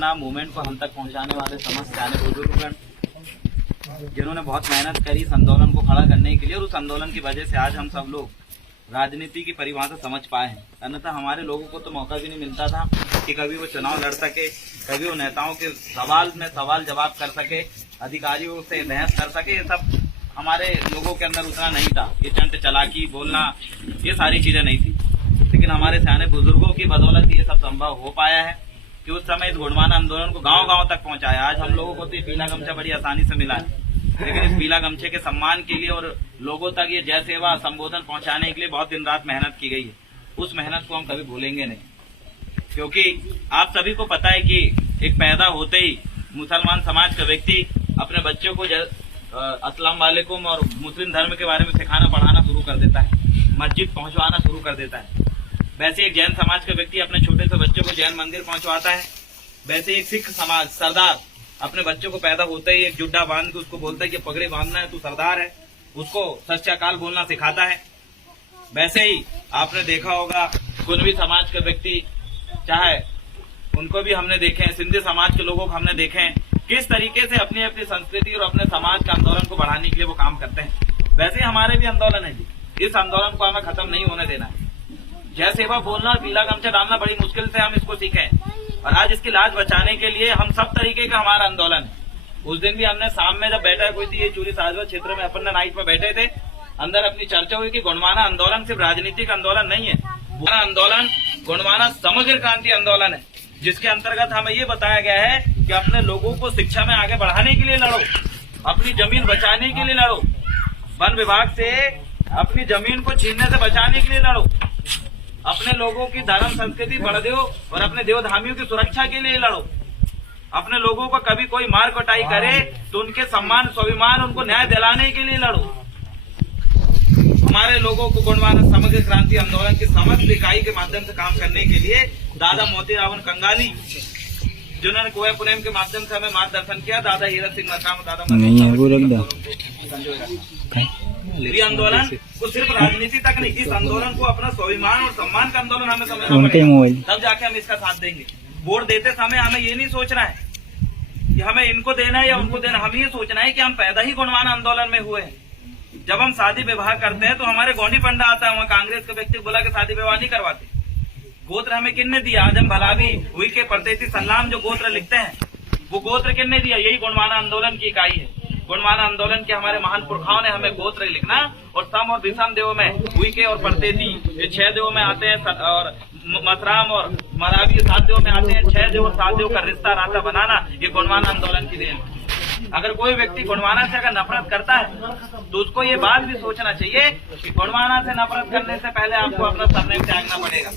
Gondwana movement को हम तक पहुंचाने वाले समस्त जाने बुजुर्गगण जिन्होंने बहुत मेहनत करी इस आंदोलन को खड़ा करने के लिए, और उस आंदोलन की वजह से आज हम सब लोग राजनीति की परिभाषा समझ पाए हैं। अन्यथा हमारे लोगों को तो मौका भी नहीं मिलता था कि कभी वो चुनाव लड़ सके, कभी वो नेताओं के सवाल में सवाल जवाब कर सके, अधिकारियों से बहस कर सके। ये सब हमारे लोगों के अंदर उतना नहीं था। ये चंट चालाकी बोलना, ये सारी चीजें नहीं थी। लेकिन हमारे सियाने बुजुर्गों की बदौलत ये सब संभव हो पाया है कि उस समय इस गोंडवाना आंदोलन को गांव-गांव तक पहुंचाया। आज हम लोगों को तो ये पीला गमछा बड़ी आसानी से मिला है, लेकिन इस पीला गमछे के सम्मान के लिए और लोगों तक ये जय सेवा संबोधन पहुंचाने के लिए बहुत दिन रात मेहनत की गई है। उस मेहनत को हम कभी भूलेंगे नहीं, क्योंकि आप सभी को पता है कि एक पैदा होते ही मुसलमान समाज का व्यक्ति अपने बच्चों को अस्सलाम वालेकुम और मुस्लिम धर्म के बारे में सिखाना पढ़ाना शुरू कर देता है, मस्जिद पहुंचवाना शुरू कर देता है। वैसे एक जैन समाज का व्यक्ति अपने छोटे से बच्चों को जैन मंदिर पहुंचवाता है। वैसे एक सिख समाज सरदार अपने बच्चों को पैदा होते ही एक जुड्डा बांध के उसको बोलता है कि पगड़ी बांधना है, तू सरदार है, उसको सत श्री अकाल बोलना सिखाता है। वैसे ही आपने देखा होगा कुनबी समाज के व्यक्ति, चाहे उनको भी हमने देखे हैं, सिंधी समाज के लोगों को हमने देखे हैं किस तरीके से अपनी अपनी संस्कृति और अपने समाज के आंदोलन को बढ़ाने के लिए वो काम करते हैं। वैसे ही हमारे भी आंदोलन है जी, इस आंदोलन को हमें खत्म नहीं होने देना है। जय सेवा बोलना और पीला गमछा डालना बड़ी मुश्किल से हम इसको सीखे, और आज इसकी लाज बचाने के लिए हम सब तरीके का हमारा आंदोलन है। उस दिन भी हमने शाम में जब बैठक हुई थी, ये चूरी साजवा क्षेत्र में अपन नाइट में बैठे थे, अंदर अपनी चर्चा हुई कि गोंडवाना आंदोलन सिर्फ राजनीतिक आंदोलन नहीं है, वो आंदोलन गोंडवाना समग्र क्रांति आंदोलन है, जिसके अंतर्गत हमें ये बताया गया है कि अपने लोगों को शिक्षा में आगे बढ़ाने के लिए लड़ो, अपनी जमीन बचाने के लिए लड़ो, वन विभाग से अपनी जमीन को छीनने से बचाने के लिए लड़ो, अपने लोगों की धर्म संस्कृति बढ़ दो और अपने देवधामियों की सुरक्षा के लिए लड़ो। अपने लोगों को कभी कोई मार कुटाई करे तो उनके सम्मान स्वाभिमान उनको न्याय दिलाने के लिए लड़ो। हमारे लोगों को गोंडवाना समग्र क्रांति आंदोलन की समस्त इकाई के माध्यम से काम करने के लिए दादा मोती रावण कंगाली, जिन्होंने कोया पुनेम के माध्यम से हमें मार्गदर्शन किया, दादा हीरा सिंह मरकाम, दादा ये आंदोलन को सिर्फ राजनीति तक नहीं, इस आंदोलन को अपना स्वाभिमान और सम्मान का आंदोलन हमें समझना पड़ेगा, तब जाके हम इसका साथ देंगे। वोट देते समय हमें ये नहीं सोचना है कि हमें इनको देना है या उनको देना, हमें ये सोचना है कि हम पैदा ही गोंडवाना आंदोलन में हुए हैं। जब हम शादी विवाह करते हैं तो हमारे गोंडी पंडा आता है, वहाँ कांग्रेस के व्यक्ति बोला कि शादी विवाह नहीं करवाते। गोत्र हमें किसने दिया? आजम भलावी हुई के परदेसी सलाम जो गोत्र लिखते हैं, वो गोत्र किसने दिया? यही गोंडवाना आंदोलन की इकाई है। गोंडवाना आंदोलन के हमारे महान पुरखाओं ने हमें गोत्र लिखना, और सम और विषम देवों में हुई के और परदेसी ये 6 देवों में आते हैं, और मसराम और मरावी 7 देवों में आते हैं। 6 देव और 7 देव का रिश्ता नाता बनाना ये गोंडवाना आंदोलन की देन। अगर कोई व्यक्ति गोंडवाना से अगर नफरत करता है तो उसको ये बात भी सोचना चाहिए कि गोंडवाना से नफरत करने से पहले आपको अपना सरनेम त्यागना पड़ेगा,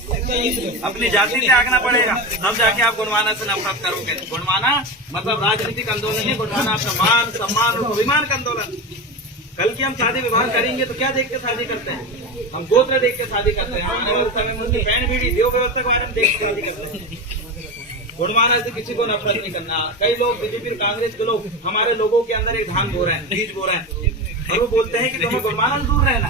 अपनी जाति त्यागना पड़ेगा, तब जाके आप गोंडवाना से नफरत करोगे। गोंडवाना मतलब राजनीतिक आंदोलन नहीं, गोंडवाना आपका मान सम्मान और स्वाभिमान का आंदोलन। कल की हम शादी विवाह करेंगे तो क्या देख के शादी करते हैं? हम गोत्र देख के शादी करते हैं। हमारे व्यवस्था में मुझे पैन बीड़ी देव व्यवस्था के बारे में देख के शादी करते हैं। गोंडवाना से किसी को नफरत नहीं करना। कई लोग बीजेपी कांग्रेस के लोग हमारे लोगों के अंदर एक धान बो रहे हैं, बीज बो रहे हैं, और वो बोलते हैं कि तुम्हें गोंडवाना से दूर रहना,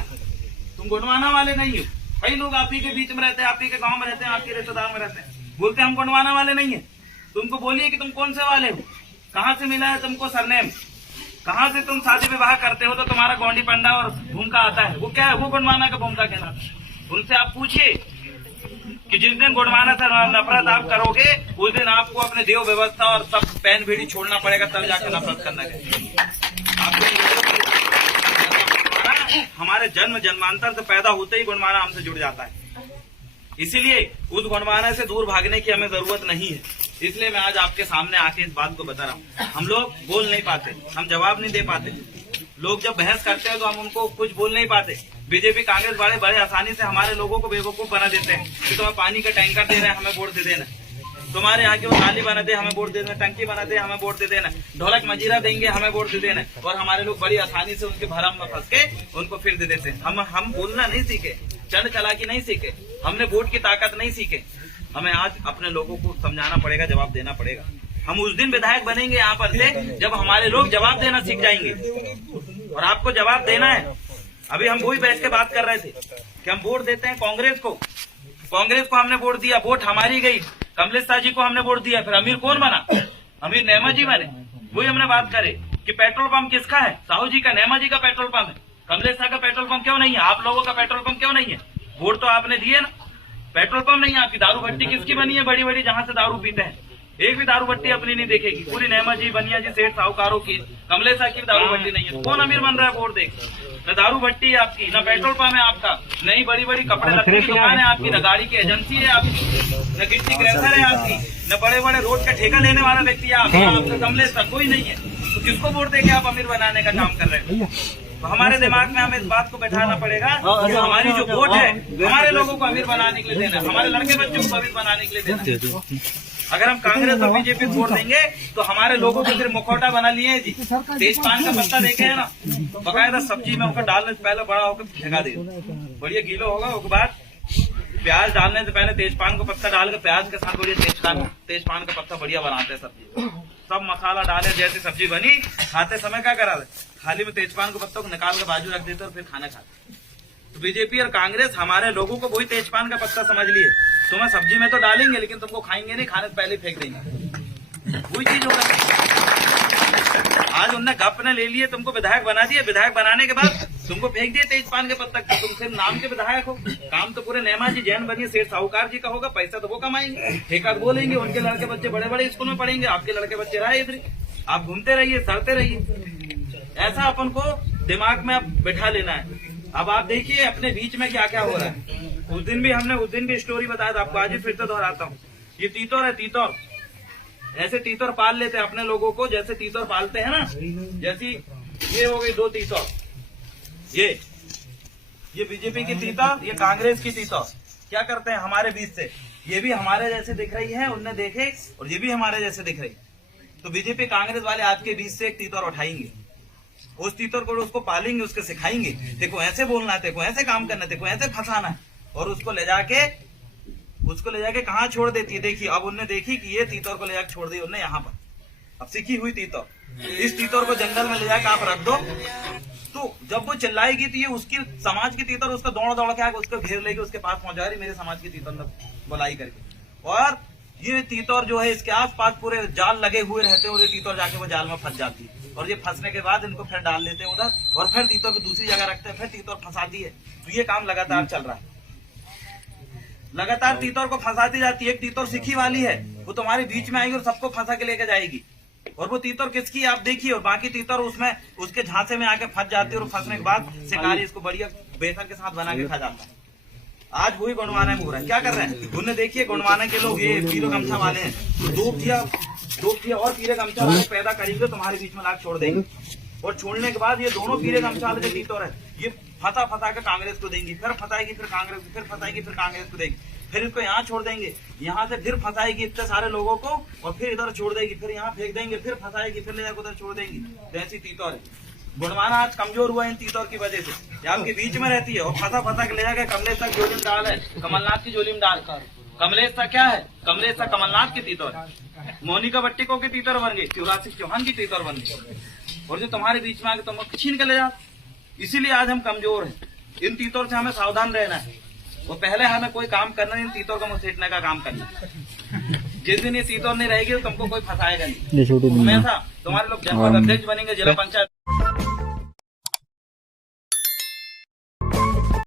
तुम गोंडवाना वाले नहीं हो। कई लोग आप ही के बीच में रहते हैं, आप ही के गाँव में रहते हैं, आपके रिश्तेदार में रहते हैं, बोलते हैं हम गोंडवाना वाले नहीं है। तुमको बोलिए कि तुम कौन से वाले हो, कहाँ से मिला है तुमको सरनेम, कहाँ से तुम शादी विवाह करते हो तो तुम्हारा गोंडी पंडा और भूमका आता है, वो क्या है? वो गोंडवाना का भूमका कहलाता है। उनसे आप पूछिए कि जिस दिन गोंडवाना से नफरत आप करोगे उस दिन आपको अपने देव व्यवस्था और सब पैन भीड़ी छोड़ना पड़ेगा, तब जाकर नफरत करना चाहिए। हमारे जन्म जन्मांतर से पैदा होते ही गोंडवाना हमसे जुड़ जाता है, इसीलिए उस गोंडवाना से दूर भागने की हमें जरूरत नहीं है। इसलिए मैं आज आपके सामने आके इस बात को बता रहा हूँ। हम लोग बोल नहीं पाते, हम जवाब नहीं दे पाते। लोग जब बहस करते हैं तो हम उनको कुछ बोल नहीं पाते। बीजेपी कांग्रेस वाले बड़े आसानी से हमारे लोगों को बेवकूफ बना देते हैं कि तुम्हें पानी का टैंकर दे रहे हैं, हमें वोट दे देना। तुम्हारे यहाँ की वो नाली बना दे, हमें वोट दे देना। टंकी बना दे, हमें वोट दे देना। ढोलक मजीरा देंगे, हमें वोट दे देना। और हमारे लोग बड़ी आसानी से उनके भरम में फंस के उनको फिर दे देते हैं। हम बोलना नहीं सीखे, चंड चालाकी नहीं सीखे, हमने वोट की ताकत नहीं सीखे। हमें आज अपने लोगों को समझाना पड़ेगा, जवाब देना पड़ेगा। हम उस दिन विधायक बनेंगे यहाँ पर से जब हमारे लोग जवाब देना सीख जाएंगे, और आपको जवाब देना है। अभी हम वही बैठ के बात कर रहे थे कि हम वोट देते हैं कांग्रेस को हमने वोट दिया, वोट हमारी गई, कमलेश शाह जी को हमने वोट दिया, फिर अमीर कौन बना? अमीर नेमा जी बने। वही हमने बात करे कि पेट्रोल पंप किसका है? साहू जी का, नेमा जी का पेट्रोल पंप है। कमलेश शाह का पेट्रोल पंप क्यों नहीं है? आप लोगों का पेट्रोल पंप क्यों नहीं है? वोट तो आपने दिए ना, पेट्रोल पंप नहीं है आपकी। दारू भट्टी किसकी बनी है? बड़ी बड़ी जहां से दारू पीते हैं, एक भी दारू भट्टी अपनी नहीं देखेगी। पूरी नेमा जी, बनिया जी, सेठ साहूकारों की। कमलेश शाह की दारू भट्टी नहीं है, तो कौन अमीर बन रहा है वोट देख? न दारू भट्टी है आपकी, न पेट्रोल पंप है आपका, नहीं बड़ी बड़ी कपड़े लत्ते की दुकान है आपकी, न गाड़ी की एजेंसी है आपकी, न गिट्टी क्रैशर है आपकी, न बड़े बड़े रोड का ठेका लेने वाला व्यक्ति है आपका। कमलेश शाह कोई नहीं है, तो किसको वोट देके आप अमीर बनाने का काम कर रहे हैं? तो हमारे दिमाग में हमें इस बात को बैठाना पड़ेगा कि हमारी जो वोट है हमारे लोगों को अमीर बनाने के लिए देना है, हमारे लड़के बच्चों को अमीर बनाने के लिए देना है। अगर हम कांग्रेस और बीजेपी को वोट देंगे तो हमारे लोगों को फिर मुखौटा बना लिए जी। तेजपान का पत्ता देखे है ना, बकायदा सब्जी में होकर डालने से पहले बड़ा होकर फेंका देगा, बढ़िया गीलो होगा। उसके बाद प्याज डालने से पहले तेजपान को पत्ता डाल के प्याज के साथ बढ़िया तेजपान का पत्ता बढ़िया बनाते हैं सब्जी। सब मसाला डाले, जैसी सब्जी बनी, खाते समय क्या करा दे, थाली में तेजपान को पत्ता को निकाल के बाजू रख देते और फिर खाना खाते। तो बीजेपी और कांग्रेस हमारे लोगों को वही तेजपान का पत्ता समझ लिए, तुम्हें सब्जी में तो डालेंगे लेकिन तुमको खाएंगे नहीं, खाने से पहले फेंक देंगे, वही चीज होगा। आज उनने गप ने ले लिए, तुमको विधायक बना दिए, विधायक बनाने के बाद तुमको फेंक दिए तेजपान के पत्ता, तुम सिर्फ नाम के विधायक हो। काम तो पूरे नेमा जी, जैन बनिए, सेठ साहूकार जी का होगा, पैसा तो वो कमाएंगे, ठेका वो लेंगे, उनके लड़के बच्चे बड़े बड़े स्कूल में पढ़ेंगे, आपके लड़के बच्चे रहे इधर, आप घूमते रहिए, सड़ते रहिए। ऐसा अपन को दिमाग में अब बैठा लेना है। अब आप देखिए अपने बीच में क्या क्या हो रहा है। उस दिन भी स्टोरी बताया था आपको, आज ही फिर से दोहराता हूँ। ये तीतौर है, तीतौर ऐसे तीतौर पाल लेते हैं अपने लोगों को, जैसे तीतौर पालते हैं ना, जैसी ये हो गई 2 तीतौर, ये बीजेपी की तीतौर, ये कांग्रेस की तीतौर। क्या करते हैं हमारे बीच से, ये भी हमारे जैसे दिख रही है, उनने देखे, और ये भी हमारे जैसे दिख रही। तो बीजेपी कांग्रेस वाले आपके बीच से एक तीतौर उठाएंगे, उस तीतौर को उसको पालेंगे, उसको सिखाएंगे, देखो ऐसे बोलना है, देखो ऐसे काम करना है, देखो ऐसे फंसाना है, और उसको ले जाके कहाँ छोड़ देती है। देखिए अब उनने देखी कि ये तीतौर को ले जाकर छोड़ दी उनने यहाँ पर, अब सीखी हुई तीतौर, इस तीतौर को जंगल में ले जाकर आप रख दो, तो जब वो चिल्लाएगी तो ये उसकी समाज की तीतौर उसको दौड़ के आके उसको घेर लेगी, उसके पास पहुंचा रही, मेरे समाज की तीतौर ने बुलाई करके। और ये तीतौर जो है इसके आसपास पूरे जाल लगे हुए रहते हैं, और ये तीतौर जाके वो जाल में फंस जाती है, और ये फंसने के बाद इनको फिर डाल लेते हैं उधर, और फिर तीतौर को दूसरी जगह रखते हैं, फिर तीतौर फंसाती है। तो ये काम लगातार चल रहा है, लगातार तीतौर को फंसाती जाती है। एक तीतौर सिखी वाली है, वो तुम्हारे बीच में आएगी और सबको फंसा के लेके जाएगी, और वो तीतौर किसकी है आप देखिए, और बाकी तीतौर उसमें उसके झांसे में आके फंस जाती है, और फंसने के बाद शिकारी इसको बढ़िया बेसन के साथ बना के खा जाता है। आज वही गुणवाना में हो रहा है। क्या कर रहे हैं उन्हें देखिए, गुणवाना के लोग ये पीले गमछा वाले हैं, दो किया और पीले गमछा वाले पैदा करेंगे, तुम्हारे बीच में लाके छोड़ देंगे, और छोड़ने के बाद ये दोनों पीले गमछा वाले जो तीतौर है, ये फंसा के कांग्रेस को देंगी, फिर फंसाएगी, फिर कांग्रेस, फिर फंसाएगी, फिर कांग्रेस को देंगी, फिर इसको यहाँ छोड़ देंगे, यहाँ से फिर फंसाएगी इतने सारे लोगों को, और फिर इधर छोड़ देगी, फिर यहाँ फेंक देंगे, फिर फंसाएगी, फिर ले जाकर उधर छोड़ देंगी। तो ऐसी तीतौर है। गुणवाना आज कमजोर हुआ इन तीतौर की वजह से, ये आपके बीच में रहती है, और फंसा के ले जाकर कमलेश तक जोली में डाल है, कमलनाथ की जोली में डाल। कमलेश का क्या है, कमलेश का कमलनाथ की तीतौर है, मोनिका बट्टिको की तीतौर बन गई, शिवराज सिंह चौहान की तीतौर बन गई, और जो तुम्हारे बीच में आके तुमको छीन के ले जा। इसीलिए आज हम कमजोर हैं। इन तीतौर से हमें सावधान रहना है, और पहले हमें कोई काम करना नहीं, तीतौर का मुंह सेटने का काम करना। जिस दिन ये तीतौर नहीं रहेगी तो तुमको कोई फंसाएगा नहीं। हमेशा तुम्हारे लोग जनपद अध्यक्ष बनेंगे, जिला पंचायत